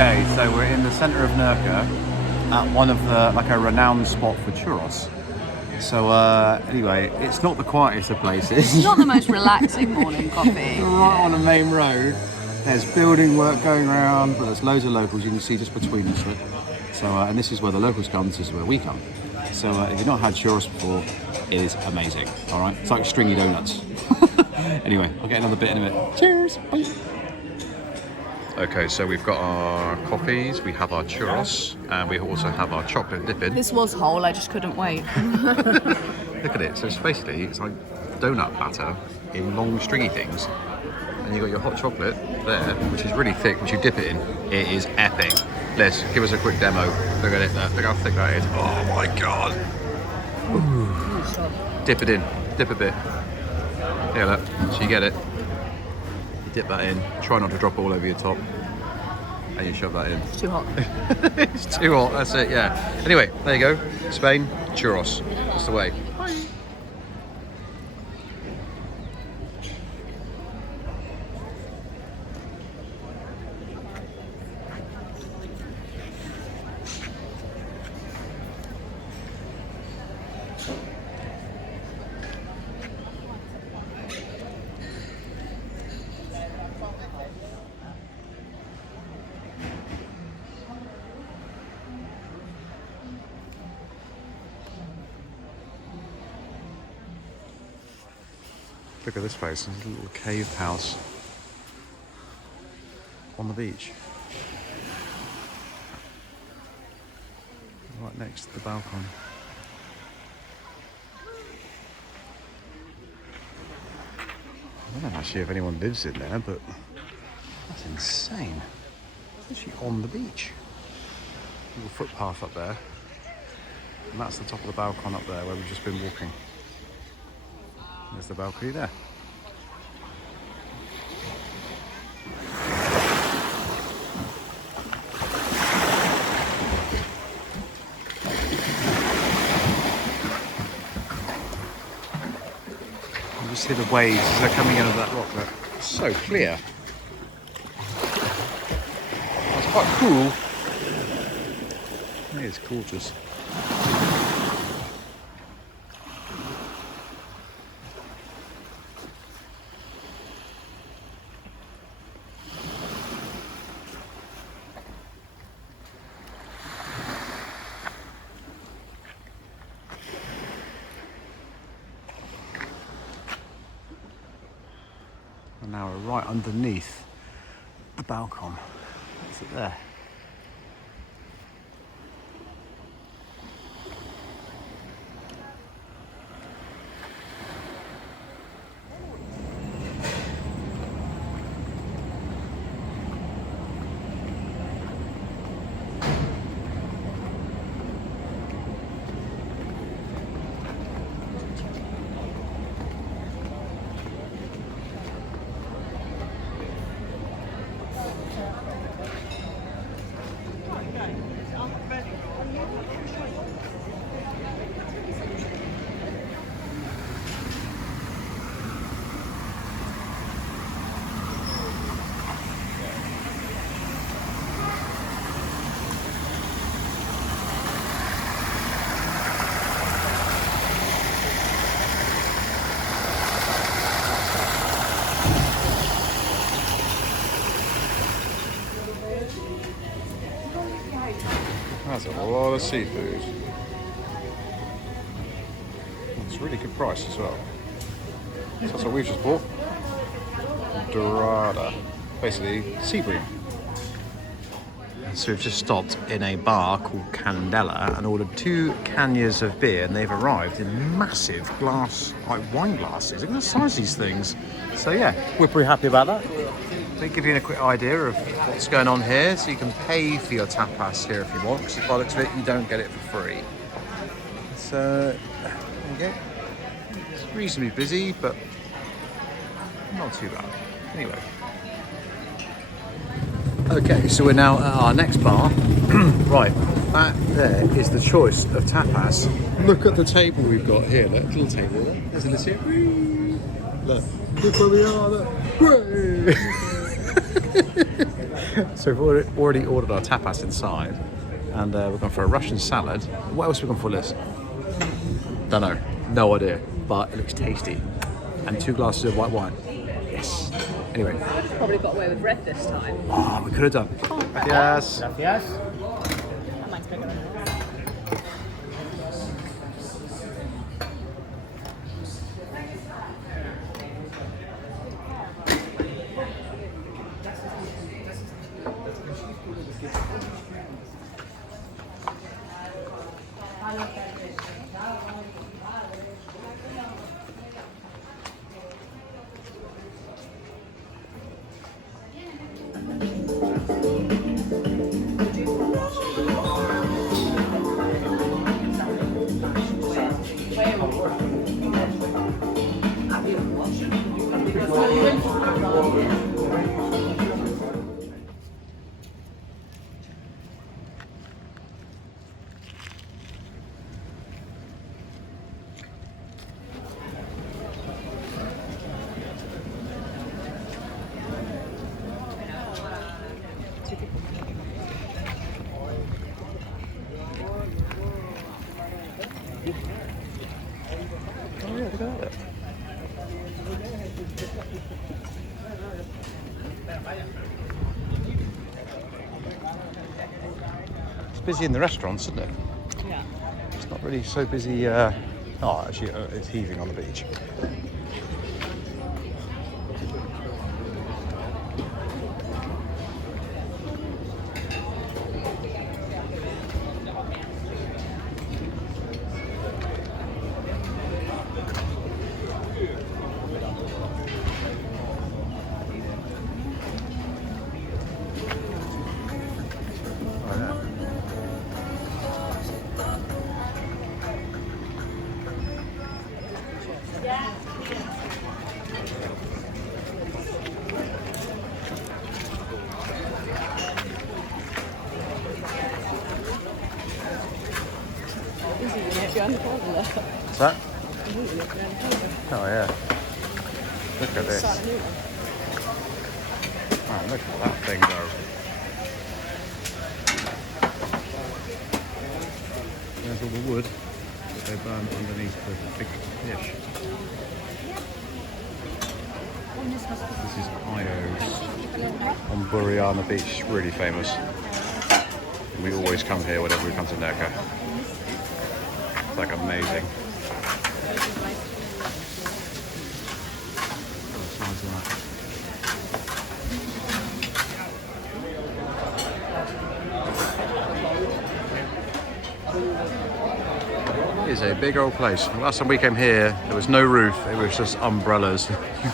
Okay, so we're in the centre of Nerja at one of the, like a renowned spot for churros. So anyway, it's not the quietest of places. It's not the most relaxing morning coffee. Right on the main road. There's building work going around, but there's loads of locals you can see just between us. So, and this is where the locals come, this is where we come. So if you've not had churros before, it is amazing, all right? It's like stringy donuts. Anyway, I'll get another bit in a bit. Cheers, bye. Okay, so we've got our coffees, we have our churros, and we also have our chocolate dipping. This was whole, I just couldn't wait. Look at it, so it's basically, it's like donut batter in long stringy things. And you've got your hot chocolate there, which is really thick, which you dip it in. It is epic. Let's give us a quick demo. Look at it, look how thick that is. Oh my God. Ooh. Dip it in, dip a bit. Here, look, so you get it. You dip that in, try not to drop all over your top. And you shove that in. It's too hot. It's too hot, that's it, yeah. Anyway, there you go. Spain, churros. That's the way. Bye. Look at this place, it's a little cave house on the beach. Right next to the balcony. I don't know actually if anyone lives in there, but that's insane. It's actually on the beach. Little footpath up there. And that's the top of the balcony up there where we've just been walking. There's the balcony there. You just see the waves as they're coming out of that rock. Look. It's so clear. It's quite cool. It is gorgeous. And now we're right underneath the balcony. Is it there? That's a lot of seafood. It's a really good price as well. So that's what we've just bought. Dorada. Basically, sea bream. So we've just stopped in a bar called Candela and ordered 2 cañas of beer, and they've arrived in massive glass, like wine glasses. Look at the size of these things. So yeah, we're pretty happy about that. Let me give you a quick idea of what's going on here. So you can pay for your tapas here if you want, because by the looks of it, you don't get it for free. So, okay. It's reasonably busy, but not too bad. Anyway. Okay, so we're now at our next bar. Right, that there is the choice of tapas. Look at the table we've got here. Look, little table there. There's a little Look where we are. Look. So we've already ordered our tapas inside, and we're going for a Russian salad. What else are we going for, Liz? Don't know, no idea, but it looks tasty. And 2 glasses of white wine. Yes. Anyway. Probably got away with red this time. Oh, we could have done. Yes. Gracias. That mine's bigger than yours. Oh yeah, look at that. It's busy in the restaurants, isn't it? Yeah. It's not really so busy. Oh, actually, it's heaving on the beach. What's that? Oh yeah. Look at this. Wow, look at that thing go. There's all the wood that they burn underneath the big dish. This is Io's on Buriana beach, really famous. We always come here whenever we come to Nerja. It's like amazing. It is a big old place. Last time we came here, there was no roof, it was just umbrellas.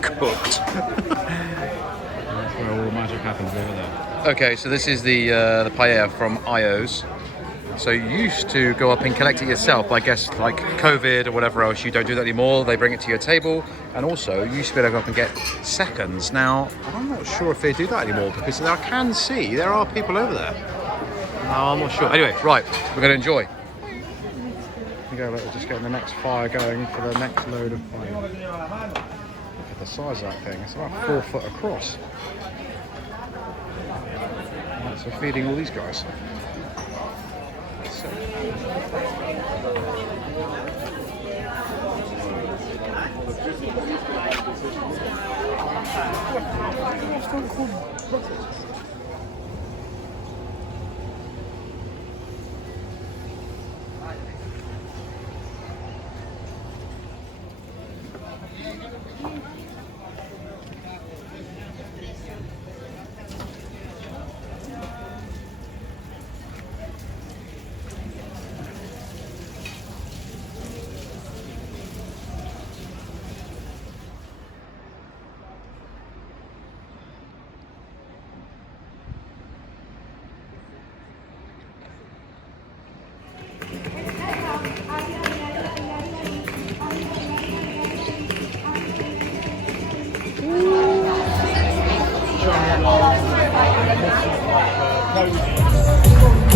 Cooked. That's where all the magic happens over there. Okay, so this is the paella from Io's. So you used to go up and collect it yourself, but I guess like COVID or whatever else, you don't do that anymore. They bring it to your table. And also, you used to be able to go up and get seconds. Now, I'm not sure if they do that anymore, because I can see there are people over there. No, I'm not sure. Anyway, right, we're going to enjoy. We're just getting the next fire going for the next load of fire. Look at the size of that thing. It's about 4 foot across. Right, so feeding all these guys. No.